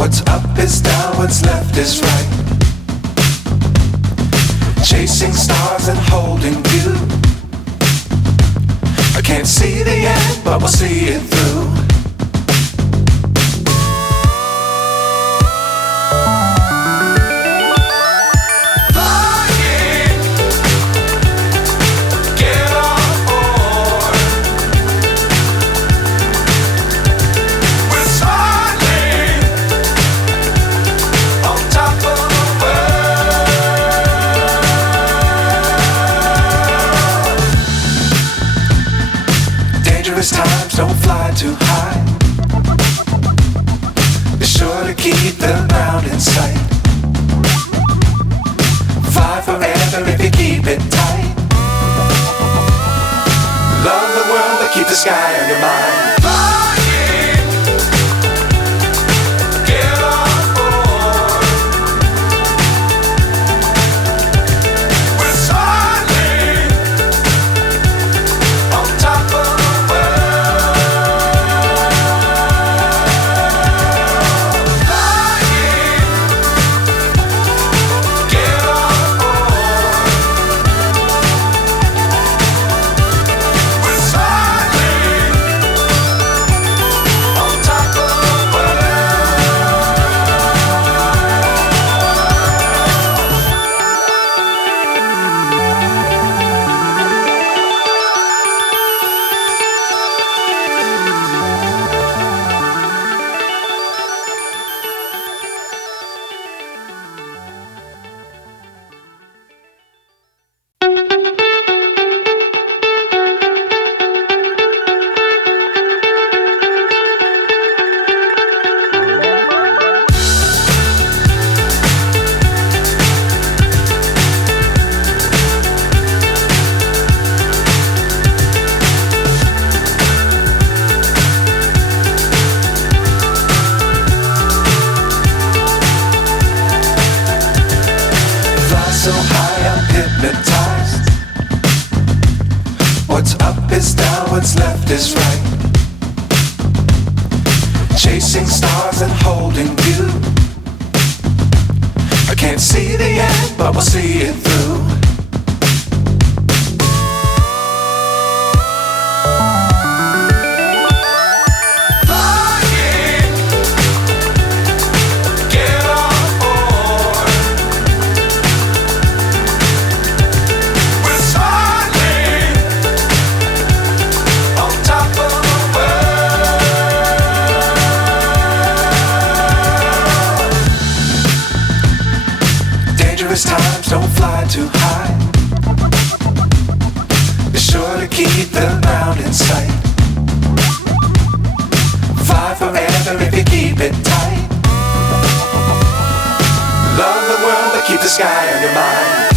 What's up is down, what's left is right. Chasing stars and holding you. I can't see the end, but we'll see it through. Times don't fly too high. Be sure to keep the ground in sight. Fly forever if you keep it tight. Love the world but keep the sky on your mind. So high I'm hypnotized. What's up is down, what's left is right. Chasing stars and holding you. I can't see the end, but we'll see it through. Times don't fly too high. Be sure to keep the ground in sight. Fly forever if you keep it tight. Love the world but keep the sky on your mind.